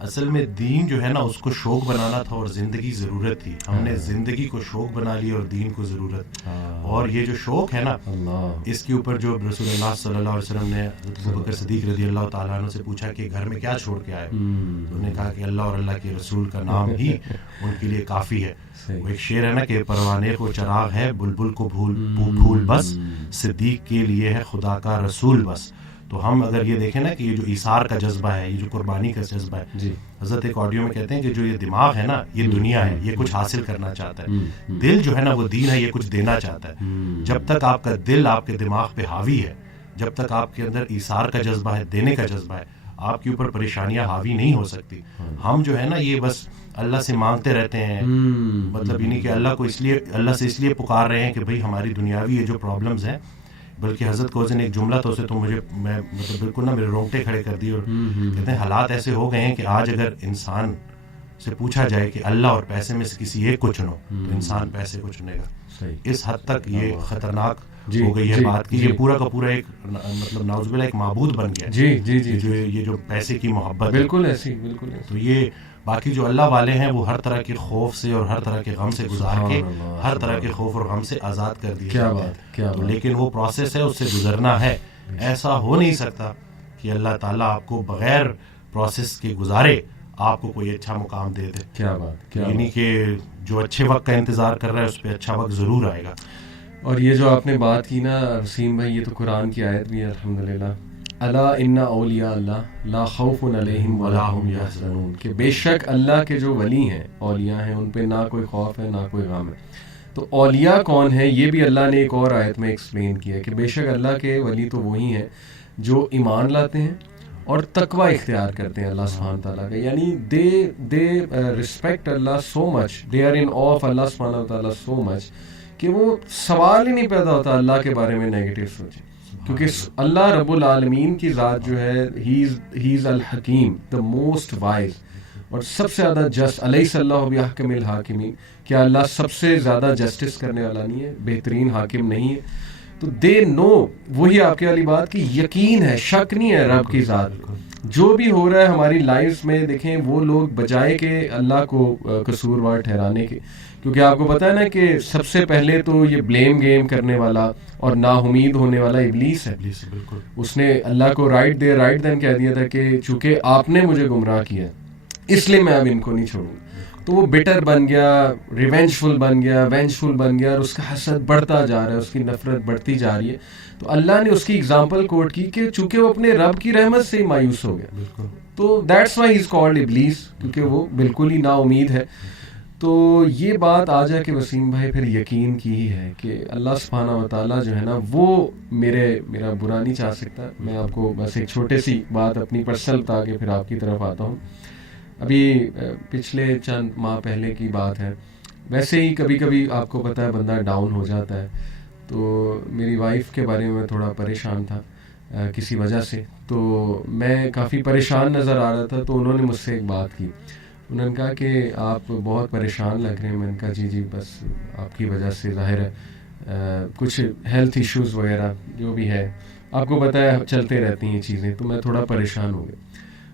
اصل میں دین جو ہے نا اس کو شوق بنانا تھا اور زندگی ضرورت تھی. ہم نے زندگی کو شوق بنا لی اور دین کو ضرورت. اور یہ جو شوق ہے نا اس کے اوپر جو رسول اللہ صلی اللہ علیہ وسلم نے ابوبکر صدیق رضی اللہ تعالیٰ عنہ سے پوچھا کہ گھر میں کیا چھوڑ کے آئے, تو انہوں نے کہا کہ اللہ اور اللہ کے رسول کا نام ہی ان کے لیے کافی ہے. وہ ایک شعر ہے نا کہ پروانے کو چراغ ہے بلبل کو پھول بس, صدیق کے لیے ہے خدا کا رسول بس. تو ہم اگر یہ دیکھیں نا کہ یہ جو ایثار کا جذبہ ہے, یہ جو قربانی کا جذبہ ہے, حضرت ایک آڈیو میں کہتے ہیں کہ جو یہ دماغ ہے نا یہ دنیا ہے, یہ کچھ حاصل کرنا چاہتا ہے. دل جو ہے نا وہ دین ہے, یہ کچھ دینا چاہتا ہے. جب تک آپ کا دل آپ کے دماغ پہ حاوی ہے, جب تک آپ کے اندر ایثار کا جذبہ ہے, دینے کا جذبہ ہے, آپ کے اوپر پریشانیاں حاوی نہیں ہو سکتی. ہم جو ہے نا یہ بس اللہ سے مانگتے رہتے ہیں, مطلب یہ نہیں کہ اللہ سے اس لیے پکار رہے ہیں کہ بھئی ہماری دنیاوی یہ جو پرابلمز ہیں. بلکہ حضرت کو نے ایک جملہ تو اسے تو میں مطلب بالکل نا میرے رونگٹے کھڑے کر دیے, اور کہتے ہیں حالات ایسے ہو گئے ہیں کہ آج اگر انسان سے پوچھا جائے کہ اللہ اور پیسے میں سے کسی ایک کو چنو تو انسان پیسے کو چنے گا. اس حد تک یہ خطرناک ہو گئی ہے بات کہ یہ پورا کا پورا ایک مطلب نعوذ باللہ ایک معبود بن گیا. جو یہ جو پیسے کی محبت بالکل ایسی. تو یہ باقی جو اللہ والے ہیں وہ ہر طرح کے خوف سے اور ہر طرح کے غم سے گزار کے ہر طرح کے خوف اور غم سے آزاد کر دیے. کیا بات. لیکن وہ پروسیس ہے, اس سے گزرنا ہے. ایسا ہو نہیں سکتا کہ اللہ تعالیٰ آپ کو بغیر پروسیس کے گزارے آپ کو کوئی اچھا مقام دے دے. کیا بات. یعنی کہ جو اچھے وقت کا انتظار کر رہا ہے اس پہ اچھا وقت ضرور آئے گا. اور یہ جو آپ نے بات کی نا وسیم بھائی, یہ تو قرآن کی آیت بھی ہے الحمدللہ, الا ان اولیاء اللہ لا خوف علیہم ولا هم یحزنون, کہ بے شک اللہ کے جو ولی ہیں, اولیاء ہیں, ان پہ نہ کوئی خوف ہے نہ کوئی غم ہے. تو اولیاء کون ہیں یہ بھی اللہ نے ایک اور آیت میں ایکسپلین کیا کہ بے شک اللہ کے ولی تو وہی ہیں جو ایمان لاتے ہیں اور تقوی اختیار کرتے ہیں اللہ سبحانہ تعالیٰ کا. یعنی دے ریسپیکٹ اللہ so much, they are in of اللہ سبحانہ تعالیٰ سو مچ کہ وہ سوال ہی نہیں پیدا ہوتا اللہ کے بارے میں نیگیٹو سوچیں, کیونکہ اللہ رب العالمین کی ذات جو ہے ہی از الحکیم, دا موسٹ وائز, اور سب سے زیادہ جسٹ. الیس اللہ بأحکم الحاکمین, کیا اللہ سب سے زیادہ جسٹس کرنے والا نہیں ہے, بہترین حاکم نہیں ہے؟ تو دے نو, وہی آپ کی والی بات کی یقین ہے, شک نہیں ہے رب کی ذات. جو بھی ہو رہا ہے ہماری لائف میں دیکھیں, وہ لوگ بجائے کہ اللہ کو قصوروار ٹھہرانے کے, کیونکہ آپ کو پتہ ہے نا کہ سب سے پہلے تو یہ بلیم گیم کرنے والا اور نا امید ہونے والا ابلیس ہے. اس نے اللہ کو رائٹ دین کہہ دیا تھا کہ چونکہ آپ نے مجھے گمراہ کیا اس لیے میں اب ان کو نہیں چھوڑوں گا. تو وہ بٹر بن گیا, ریونجفل بن گیا, وینجفل بن گیا, اور اس کا حسد بڑھتا جا رہا ہے, اس کی نفرت بڑھتی جا رہی ہے. تو اللہ نے اس کی اگزامپل کوٹ کی کہ چونکہ وہ اپنے رب کی رحمت سے ہی مایوس ہو گیا, تو that's why he is called ابلیس, کیونکہ وہ بالکل ہی نا امید ہے. تو یہ بات آ جا کہ وسیم بھائی پھر یقین کی ہی ہے کہ اللہ سبحانہ و تعالیٰ جو ہے نا وہ میرا برا نہیں چاہ سکتا. میں آپ کو بس ایک چھوٹے سی بات اپنی پرسنل بتا کے پھر آپ کی طرف آتا ہوں. ابھی پچھلے چند ماہ پہلے کی بات ہے, ویسے ہی کبھی کبھی آپ کو پتہ ہے بندہ ڈاؤن ہو جاتا ہے. تو میری وائف کے بارے میں تھوڑا پریشان تھا کسی وجہ سے, تو میں کافی پریشان نظر آ رہا تھا. تو انہوں نے مجھ سے ایک بات کی, انہوں نے کہا کہ آپ بہت پریشان لگ رہے ہیں. میں نے کہا جی بس آپ کی وجہ سے ظاہر ہے کچھ ہیلتھ ایشوز وغیرہ جو بھی ہے, آپ کو پتہ ہے چلتے رہتی ہیں چیزیں, تو میں تھوڑا پریشان ہو گیا.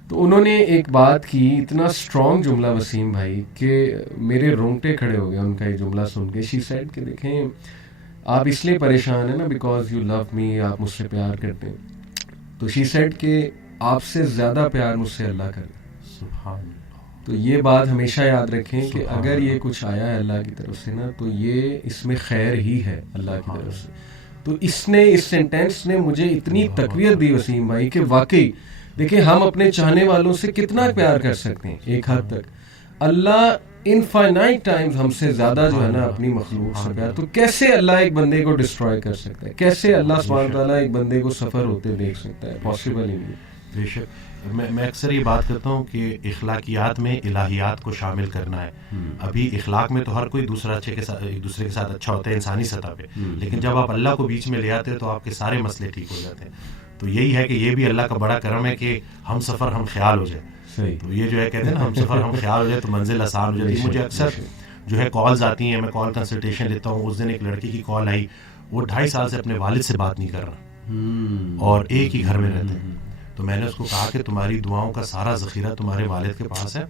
تو انہوں نے ایک بات کی, اتنا اسٹرانگ جملہ وسیم بھائی کہ میرے رونگٹے کھڑے ہو گئے ان کا یہ جملہ سن کے. شی سیڈ کہ دیکھیں آپ اس لیے پریشان ہیں نا بیکاز یو لو می, آپ مجھ سے پیار کرتے ہیں. تو شی سیڈ کہ آپ سے زیادہ پیار مجھ سے اللہ کرے. سبحان. تو یہ بات ہمیشہ یاد رکھیں کہ اگر یہ کچھ آیا ہے اللہ کی طرف سے نا, تو یہ اس میں خیر ہی ہے اللہ کی طرف سے. تو اس سینٹینس نے مجھے اتنی تقویت دی وسیم بھائی کہ واقعی دیکھیں ہم اپنے چاہنے والوں سے کتنا پیار کر سکتے ہیں ایک حد تک. اللہ انفائنائٹ ٹائمز ہم سے زیادہ جو ہے نا اپنی مخلوق سے پیار, تو کیسے اللہ ایک بندے کو ڈسٹروائے کر سکتا ہے, کیسے اللہ سبحانہ تعالیٰ ایک بندے کو سفر ہوتے دیکھ سکتا ہے؟ پاسبل ہی نہیں. بے شک میں اکثر یہ بات کرتا ہوں کہ اخلاقیات میں الہیات کو شامل کرنا ہے. ابھی اخلاق میں تو ہر کوئی دوسرا ایک دوسرے کے ساتھ اچھا ہوتا ہے انسانی سطح پہ, لیکن جب آپ اللہ کو بیچ میں لے آتے ہیں تو آپ کے سارے مسئلے ٹھیک ہو جاتے ہیں. تو یہی ہے کہ یہ بھی اللہ کا بڑا کرم ہے کہ ہم سفر ہم خیال ہو جائے. تو یہ جو ہے کہتے ہیں نا ہم سفر ہم خیال ہو جائے تو منزل آسان ہو جاتی ہے. مجھے اکثر جو ہے کالز آتی ہیں, میں کال کنسلٹیشن لیتا ہوں. اس دن ایک لڑکی کی کال آئی, وہ 2.5 سال سے اپنے والد سے بات نہیں کر رہا اور ایک ہی گھر میں رہتے ہیں. تو میں نے اس کو کہا کہ تمہاری دعاؤں کا سارا ذخیرہ تمہارے والد کے پاس ہے.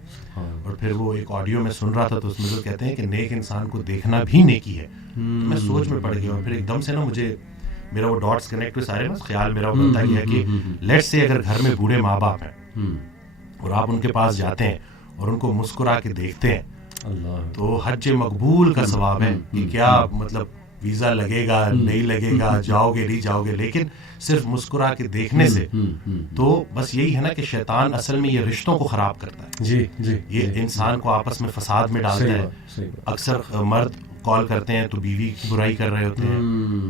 اور پھر وہ ایک آڈیو میں سن رہا تھا تو اس میں تو کہتے ہیں کہ نیک انسان کو دیکھنا بھی نیکی ہے. میں سوچ میں پڑ گیا اور پھر ایک دم سے نا مجھے میرا وہ ڈاٹس کنیکٹ ہوئے سارے. خیال میرا بنتا گیا کہ لیٹس سے اگر گھر میں بوڑھے ماں باپ ہیں اور آپ ان کے پاس جاتے ہیں اور ان کو مسکرا کے دیکھتے ہیں تو حج مقبول کا ثواب ہے. کہ کیا مطلب ویزا لگے گا نہیں لگے گا, جاؤ گے نہیں جاؤ گے, لیکن صرف مسکرا کے دیکھنے سے. تو بس یہی ہے نا کہ شیطان اصل میں یہ رشتوں کو خراب کرتا ہے. جی جی, یہ انسان کو آپس میں فساد میں ڈالتا ہے. اکثر مرد کال کرتے ہیں تو بیوی کی برائی کر رہے ہوتے ہیں,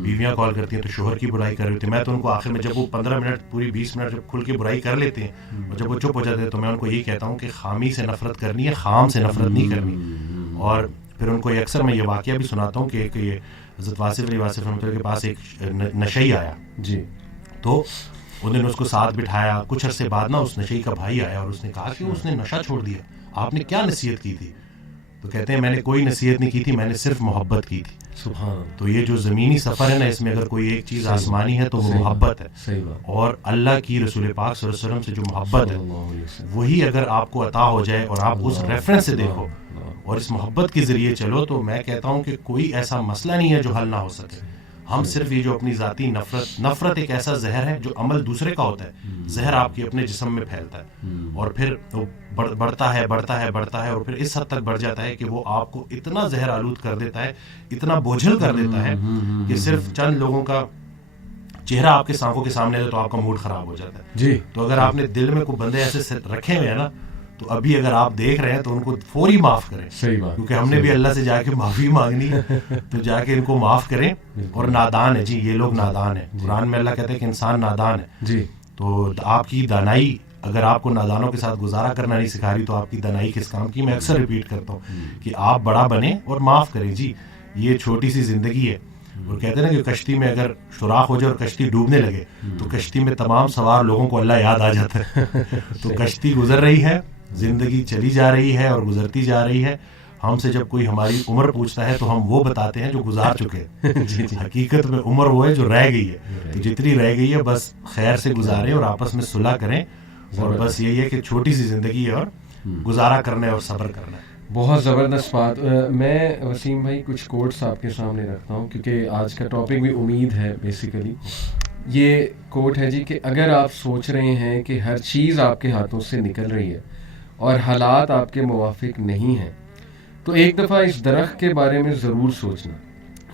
بیویاں کال کرتی ہیں تو شوہر کی برائی کر رہے ہوتے ہیں. میں تو ان کو آخر میں جب وہ 15 منٹ پوری 20 منٹ جب کھل کے برائی کر لیتے ہیں اور جب وہ چپ ہو جاتے ہیں تو میں ان کو یہی کہتا ہوں کہ خامی سے نفرت کرنی ہے, خام سے نفرت نہیں کرنی. اور پھر ان کو اکثر میں یہ واقعہ بھی سناتا ہوں کہ یہ حضرت واصف علی واصف رحمۃ اللہ کے پاس ایک نشئی آیا. جی, تو انہوں نے اس کو ساتھ بٹھایا. کچھ عرصے بعد نا اس نشئی کا بھائی آیا اور اس نے کہا کہ اس نے نشہ چھوڑ دیا, آپ نے کیا نصیحت کی تھی؟ تو کہتے ہیں میں نے کوئی نصیحت نہیں کی تھی, میں نے صرف محبت کی تھی. سبحان. تو یہ جو زمینی سفر ہے نا, اس میں اگر کوئی ایک چیز آسمانی ہے تو وہ محبت ہے. اور اللہ کی رسول پاک صلی اللہ علیہ وسلم سے جو محبت ہے وہی اگر آپ کو عطا ہو جائے اور آپ اس ریفرنس سے دیکھو اور اس محبت کے ذریعے چلو, تو میں کہتا ہوں کہ کوئی ایسا مسئلہ نہیں ہے جو حل نہ ہو سکے. ہم صرف یہ جو اپنی ذاتی نفرت ایک ایسا زہر ہے جو عمل دوسرے کا ہوتا ہے, زہر آپ کے اپنے جسم میں پھیلتا ہے اور پھر وہ بڑھتا ہے بڑھتا ہے بڑھتا ہے اور پھر اس حد تک بڑھ جاتا ہے کہ وہ آپ کو اتنا زہر آلود کر دیتا ہے, اتنا بوجھل کر دیتا ہے کہ صرف چند لوگوں کا چہرہ آپ کے آنکھوں کے سامنے ہے تو آپ کا موڈ خراب ہو جاتا ہے. جی, تو اگر آپ نے دل میں کوئی بندے ایسے رکھے ہوئے ہیں نا, تو ابھی اگر آپ دیکھ رہے ہیں تو ان کو فوری معاف کریں. صحیح بات, کیونکہ ہم نے بھی اللہ سے جا کے معافی مانگنی ہے تو جا کے ان کو معاف کریں. اور نادان ہے جی, یہ لوگ نادان ہیں. قرآن میں اللہ کہتا ہے کہ انسان نادان ہے. جی, تو آپ کی دانائی اگر آپ کو نادانوں کے ساتھ گزارا کرنا نہیں سکھا رہی تو آپ کی دانائی کس کام کی. میں اکثر ریپیٹ کرتا ہوں کہ آپ بڑا بنیں اور معاف کریں. جی, یہ چھوٹی سی زندگی ہے. اور کہتے ہیں نا کہ کشتی میں اگر سوراخ ہو جائے اور کشتی ڈوبنے لگے تو کشتی میں تمام سوار لوگوں کو اللہ یاد آ جاتا ہے. تو کشتی گزر رہی ہے, زندگی چلی جا رہی ہے اور گزرتی جا رہی ہے. ہم سے جب کوئی ہماری عمر پوچھتا ہے تو ہم وہ بتاتے ہیں جو گزار چکے ہیں. حقیقت میں عمر وہ ہے جو رہ گئی ہے. تو جتنی رہ گئی ہے بس خیر سے گزاریں اور آپس میں صلح کریں. اور بس یہی ہے کہ چھوٹی سی زندگی ہے اور گزارا کرنا ہے اور صبر کرنا ہے. بہت زبردست بات. میں وسیم بھائی کچھ کوٹس آپ کے سامنے رکھتا ہوں کیونکہ آج کا ٹاپک بھی امید ہے بیسیکلی. یہ کوٹ ہے جی کہ اگر آپ سوچ رہے ہیں کہ ہر چیز آپ کے ہاتھوں سے نکل رہی ہے اور حالات آپ کے موافق نہیں ہیں تو ایک دفعہ اس درخت کے بارے میں ضرور سوچنا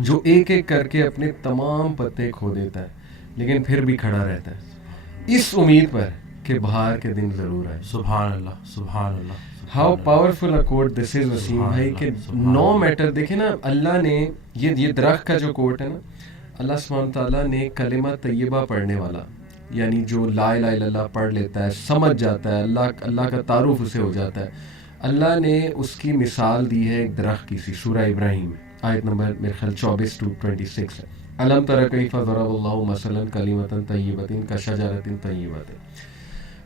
جو ایک ایک کر کے اپنے تمام پتے کھو دیتا ہے لیکن پھر بھی کھڑا رہتا ہے اس امید پر کہ بہار کے دن ضرور آئے. سبحان اللہ, سبحان اللہ. ہاؤ پاورفل اے کوٹ دس از وسیم بھائی کہ نو میٹر. دیکھیں نا اللہ نے یہ درخت کا جو کوٹ ہے نا, اللہ سبحانہ تعالیٰ نے کلمہ طیبہ پڑھنے والا یعنی جو لا الہ الا اللہ پڑھ لیتا ہے, سمجھ جاتا ہے, اللہ کا تعارف اسے ہو جاتا ہے, اللہ نے اس کی مثال دی ہے ایک درخت کی سی. سورہ ابراہیم میں آیت نمبر میرے خیال 24-26 ہے. الم تر کیف ضرب اللہ مثلا کلمۃ طیبۃ کشجرۃ طیبۃ.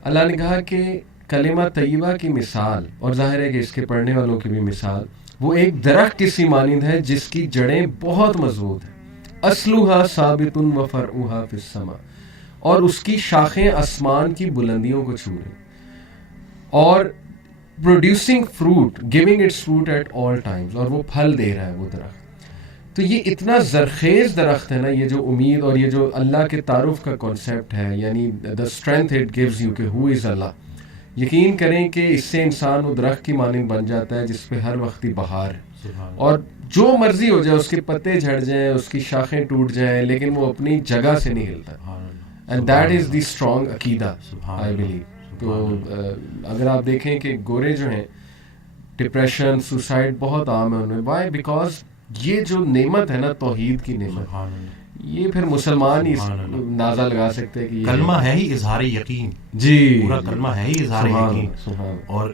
اللہ نے کہا کہ کلمہ طیبہ کی مثال, اور ظاہر ہے کہ اس کے پڑھنے والوں کی بھی مثال, وہ ایک درخت کی سی مانند ہے جس کی جڑیں بہت مضبوط ہیں. اصلها ثابت وفرعها فی السماء, اور اس کی شاخیں آسمان کی بلندیوں کو چھو رہی, اور producing fruit, giving its fruit at all times, اور وہ پھل دے رہا ہے وہ درخت. تو یہ اتنا زرخیز درخت ہے نا, یہ جو امید اور یہ جو اللہ کے تعارف کا کانسیپٹ ہے, یعنی the strength it gives you کہ ہو از اللہ. یقین کریں کہ اس سے انسان وہ درخت کی مانند بن جاتا ہے جس پہ ہر وقت بہار ہے, اور جو مرضی ہو جائے, اس کے پتے جھڑ جائیں, اس کی شاخیں ٹوٹ جائیں, لیکن وہ اپنی جگہ سے نہیں ہلتا. And that is the strong عقیدہ آئی بلیو. تو اگر آپ دیکھیں کہ گورے جو ہیں, ڈپریشن, سوسائڈ بہت عام ہے ان میں. وائی؟ بیکاز یہ جو نعمت ہے نا, توحید کی نعمت, یہ پھر مسلمان ہی اندازہ لگا سکتے ہیں کہ کلمہ ہے ہی اظہار یقین. جی, پورا کلمہ ہے ہی اظہار یقین. اور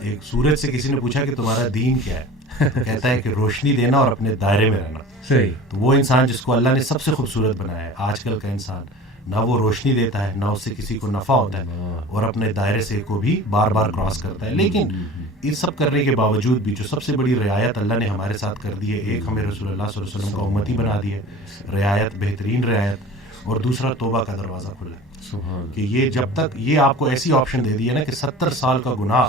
ایک سورج سے کسی نے پوچھا کہ تمہارا دین کیا ہے, کہتا ہے کہ روشنی دینا اور اپنے دائرے میں رہنا. صحیح. تو وہ انسان جس کو اللہ نے سب سے خوبصورت بنایا ہے, آج کل کا انسان نہ وہ روشنی دیتا ہے, نہ اس سے کسی کو نفع ہوتا ہے, اور اپنے دائرے سے کو بھی بار بار کراس کرتا ہے. لیکن یہ سب کرنے کے باوجود بھی جو سب سے بڑی رعایت اللہ نے ہمارے ساتھ کر دی ہے, ایک ہمیں رسول اللہ صلی اللہ علیہ وسلم کا امتی بنا دی ہے, رعایت, بہترین رعایت, اور دوسرا توبہ کا دروازہ کھلا ہے سبحان کہ یہ جب تک یہ آپ کو ایسی آپشن دے دی ہے نا کہ 70 سال کا گناہ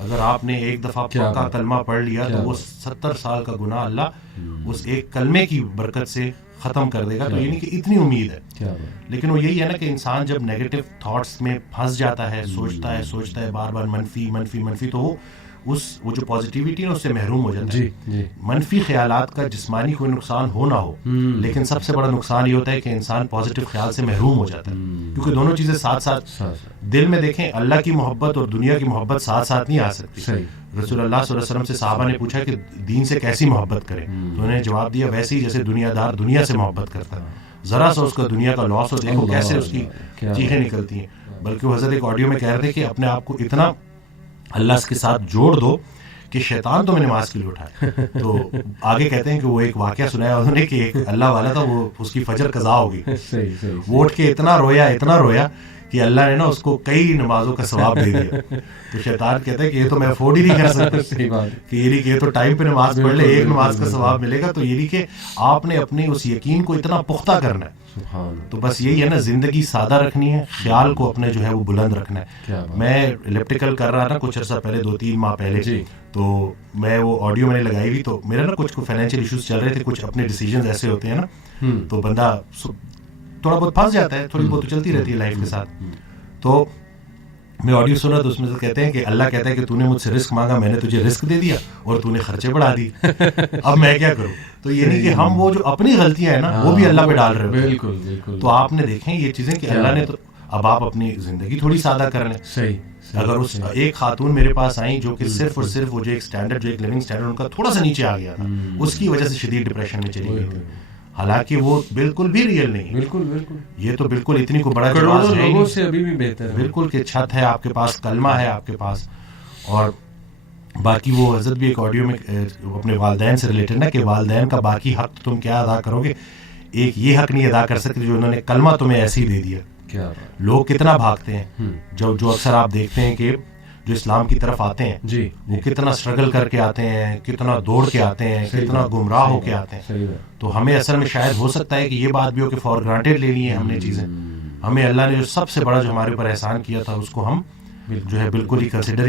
اگر آپ نے ایک دفعہ پکا کلمہ پڑھ لیا تو وہ 70 سال کا گناہ اللہ اس ایک کلمے کی برکت سے ختم کر دے گا. تو یعنی کہ اتنی امید ہے. لیکن وہ یہی ہے نا کہ انسان جب نیگیٹو تھاٹس میں پھنس جاتا ہے, سوچتا ہے بار بار منفی تو وہ جو پازیٹیوٹی ہے اس سے محروم ہو جاتا ہے. منفی خیالات کا جسمانی کوئی نقصان ہو نہ ہو, لیکن سب سے بڑا نقصان یہ ہوتا ہے کہ انسان پازیٹیو خیال سے محروم ہو جاتا ہے, کیونکہ دونوں چیزیں ساتھ ساتھ دل میں دیکھیں اللہ کی محبت اور دنیا کی محبت ساتھ ساتھ نہیں آ سکتی. رسول اللہ صلی اللہ علیہ وسلم سے صحابہ نے پوچھا کہ دین سے کیسی محبت کریں, تو انہوں نے جواب دیا ویسے ہی جیسے دنیا دار دنیا سے محبت کرتا ہے, ذرا سا اس کا دنیا کا لاس ہو دیکھو کیسے اس کی چیخیں نکلتی ہیں. بلکہ وہ حضرت ایک آڈیو میں کہہ رہے تھے کہ اپنے آپ کو اتنا اللہ کے ساتھ جوڑ دو کہ شیطان تمہیں نماز کے لیے اٹھائے. تو آگے کہتے ہیں کہ وہ ایک واقعہ سنایا انہوں نے کہ ایک اللہ والا تھا, وہ اس کی فجر قضا ہو گئی, وہ اٹھ کے اتنا رویا کہ اللہ نے نا اس کو کئی نمازوں کا ثواب دے دیا. تو شیطان کہتا ہے کہ یہ تو میں افورڈ ہی نہیں کر سکتا, کہ یہ تو ٹائم پہ نماز پڑھ لے ایک نماز کا ثواب ملے گا. تو یہ کہ آپ نے اپنے اس یقین کو اتنا پختہ کرنا ہے. تو بس یہی ہے نا, زندگی سادہ رکھنی ہے, خیال کو اپنے جو ہے وہ بلند رکھنا ہے. میں الیپٹیکل کر رہا تھا کچھ عرصہ پہلے, 2-3 ماہ پہلے, تو میں وہ آڈیو میں نے لگائی ہوئی, تو میرا نا کچھ فائنینشیل ایشوز چل رہے تھے, کچھ اپنے ڈیسیجنز ایسے ہوتے ہیں نا, تو بندہ تھوڑا بہت پھنس جاتا ہے, تھوڑی بہت چلتی رہتی ہے لائف کے ساتھ. تو میں آڈیو سنا تو اس میں سے کہتے ہیں کہ اللہ کہتا ہے کہ تو نے مجھ سے رزق مانگا, میں نے تجھے رزق دے دیا اور تو نے خرچے بڑھا دی, اب میں کیا کروں. تو یہ نہیں کہ ہم وہ جو اپنی غلطیاں ہیں نا وہ بھی اللہ پہ ڈال رہے ہیں. بالکل. تو آپ نے دیکھیں یہ چیزیں کہ اللہ نے, تو اب آپ اپنی زندگی تھوڑی سادہ کر لیں. صحیح. اگر اس ایک خاتون میرے پاس آئیں جو کہ صرف اور صرف وہ جو ایک اسٹینڈرڈ, جو ایک لیونگ اسٹینڈرڈ ان کا تھوڑا سا نیچے آ گیا تھا, اس کی وجہ سے شدید ڈپریشن میں چلی گئی تھی, حالانکہ وہ بالکل بھی ریئل نہیں. بالکل. یہ تو بالکل اتنی کو بڑا جواز ہے لوگوں سے ابھی بھی بہتر ہے. بالکل کہ چھت ہے آپ کے پاس, کلمہ ہے آپ کے پاس, اور باقی وہ حضرت بھی ایک آڈیو میں اپنے والدین سے ریلیٹڈ نا کہ والدین کا باقی حق تم کیا ادا کرو گے, ایک یہ حق نہیں ادا کر سکتے جو انہوں نے کلمہ تمہیں ایسے ہی دے دیا. لوگ کتنا بھاگتے ہیں, جو اکثر آپ دیکھتے ہیں کہ جو اسلام کی طرف آتے ہیں وہ کتنا اسٹرگل کر کے آتے ہیں, کتنا دوڑ کے آتے ہیں, کتنا گمراہ ہو کے آتے ہیں. تو ہمیں اصل میں شاید ہو سکتا ہے کہ یہ بات بھی ہو کہ فار گرانٹیڈ لے لی ہے ہم نے چیزیں. ہمیں اللہ نے جو سب سے بڑا جو ہمارے اوپر احسان کیا تھا اس کو ہم جو ہے بالکل ہی کنسیڈر ہی